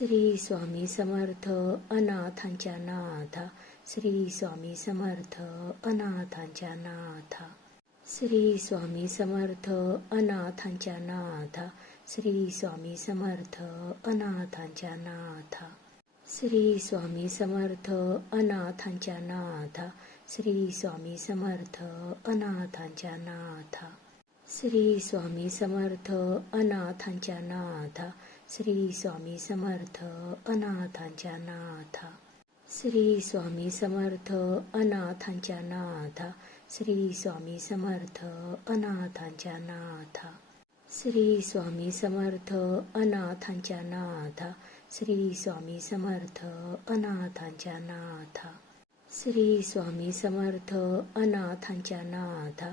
श्री स्वामी समर्थ अनाथांच्या नाथा श्री स्वामी समर्थ अनाथांच्या नाथा श्री स्वामी समर्थ अनाथांच्या नाथा श्री स्वामी समर्थ अनाथांच्या नाथा श्री स्वामी समर्थ अनाथांच्या नाथा श्री स्वामी समर्थ శ్రీ స్వామి సమర్థ అనాథంచనాథ శ్రీ స్వామి సమర్థ అనాథంచనాథ శ్రీ స్వామి సమర్థ అనాథంచనాథ శ్రీ స్వామి సమర్థ అనాథంచనాథ శ్రీ స్వామి సమర్థ అనాథంచనాథ శ్రీ స్వామి సమర్థ అనాథంచనాథ శ్రీ స్వామి సమర్థ అనాథంచనాథ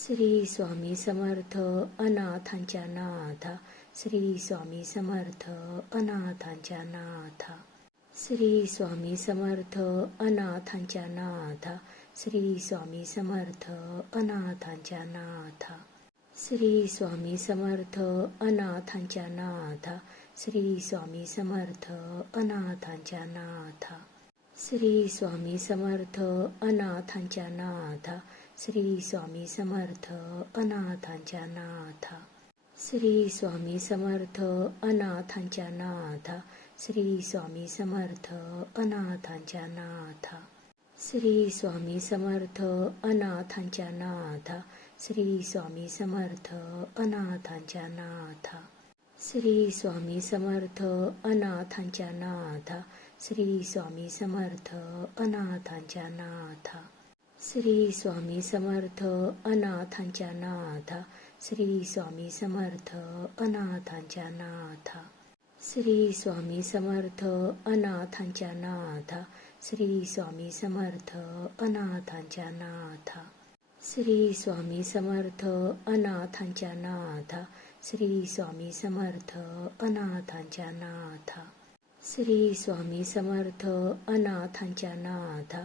Sri Swami Samartha Anathanchanatha Sri Swami Samartha Anathanchanatha Sri Swami Samartha Anathanchanatha Sri Swami Samartha Anathanchanatha Sri Swami Samartha Anathanchanatha Sri Swami Samartha Anathanchanatha Sri Swami Samartha Anathanchanatha Sri Swami Samartha Shri స్వామి సమర్థ అనాథంచనాథ శ్రీ స్వామి సమర్థ అనాథంచనాథ శ్రీ స్వామి సమర్థ అనాథంచనాథ శ్రీ స్వామి సమర్థ అనాథంచనాథ శ్రీ స్వామి సమర్థ అనాథంచనాథ శ్రీ స్వామి సమర్థ అనాథంచనాథ శ్రీ స్వామి సమర్థ అనాథంచనాథ శ్రీ స్వామి సమర్థ అనాథంచనాథ శ్రీ స్వామి సమర్థ అనాథంచనాథ శ్రీ స్వామి సమర్థ అనాథంచనాథ శ్రీ స్వామి సమర్థ అనాథంచనాథ శ్రీ స్వామి సమర్థ అనాథంచనాథ శ్రీ స్వామి సమర్థ అనాథంచనాథ శ్రీ స్వామి సమర్థ అనాథంచనాథ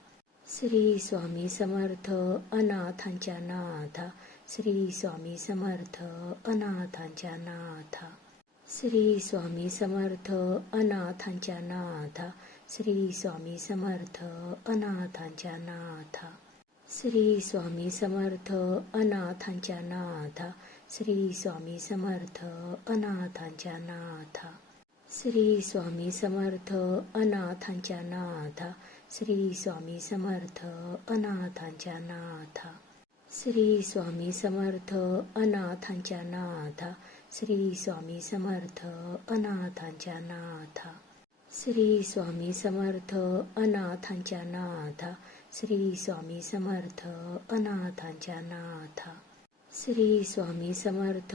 శ్రీ స్వామి సమర్థ అనాథంచ నాథ శ్రీ స్వామి సమర్థ అనాథంచ నాథ శ్రీ స్వామి సమర్థ అనాథంచ నాథ శ్రీ స్వామి సమర్థ అనాథంచ నాథ శ్రీ స్వామి సమర్థ అనాథంచ నాథ శ్రీ స్వామి సమర్థ అనాథంచ నాథ శ్రీ స్వామి సమర్థ అనాథంచ నాథ శ్రీ స్వామి సమర్థ అనాథంచనాథ శ్రీ స్వామి సమర్థ అనాథంచనాథ శ్రీ స్వామి సమర్థ అనాథంచనాథ శ్రీ స్వామి సమర్థ అనాథంచనాథ శ్రీ స్వామి సమర్థ అనాథంచనాథ శ్రీ స్వామి సమర్థ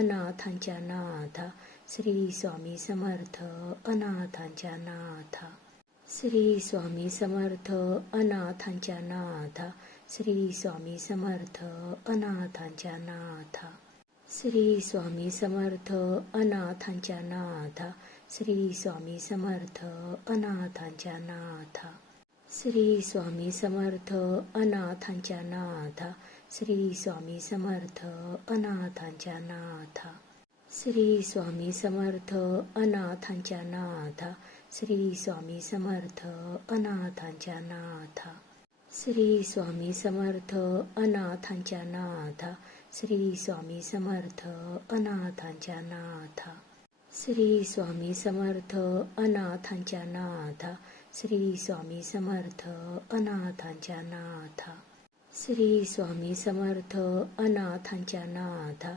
అనాథంచనాథ శ్రీ స్వామి సమర్థ అనాథంచనాథ श्री स्वामी समर्थ अनाथांच्या శ్రీ స్వామి సమర్థ అనాథంచ నాథ శ్రీ స్వామి సమర్థ అనాథంచ నాథ శ్రీ స్వామి సమర్థ అనాథంచ నాథ శ్రీ స్వామి సమర్థ అనాథంచ నాథ శ్రీ స్వామి సమర్థ అనాథంచ నాథ శ్రీ స్వామి సమర్థ అనాథంచ నాథ శ్రీ స్వామి సమర్థ అనాథంచ నాథ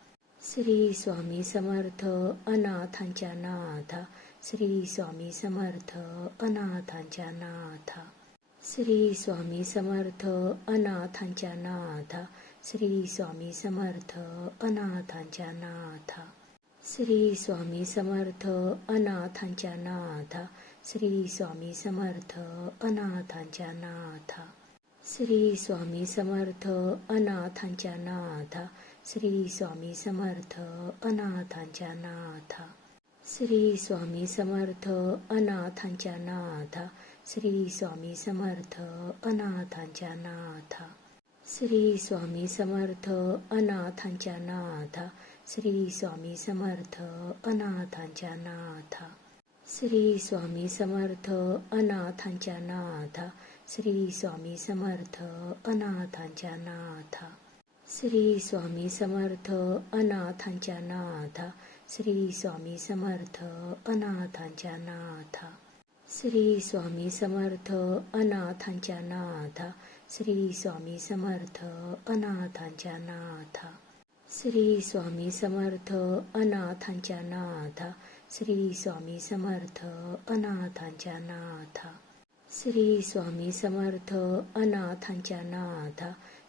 శ్రీ స్వామి సమర్థ అనాథంచనాథ శ్రీ స్వామి సమర్థ అనాథంచనాథ శ్రీ స్వామి సమర్థ అనాథంచనాథ శ్రీ స్వామి సమర్థ అనాథంచనాథ శ్రీ స్వామి సమర్థ అనాథంచనాథ శ్రీ స్వామి సమర్థ అనాథంచనాథ శ్రీ స్వామి సమర్థ అనాథంచనాథ श्री स्वामी समर्थ अनाथ जनाथ श्री स्वामी समर्थ अनाथ जनाथ श्री स्वामी समर्थ श्री स्वामी समर्थ श्री स्वामी समर्थ श्री स्वामी समर्थ श्री स्वामी समर्थ శ్రీ స్వామి సమర్థ అనాథంచ నాథ శ్రీ స్వామి సమర్థ అనాథంచ నాథ శ్రీ స్వామి సమర్థ అనాథంచ నాథ శ్రీ స్వామి సమర్థ అనాథంచ నాథ శ్రీ స్వామి సమర్థ అనాథంచ నాథ శ్రీ స్వామి సమర్థ అనాథంచ నాథ శ్రీ స్వామి సమర్థ అనాథంచ నాథ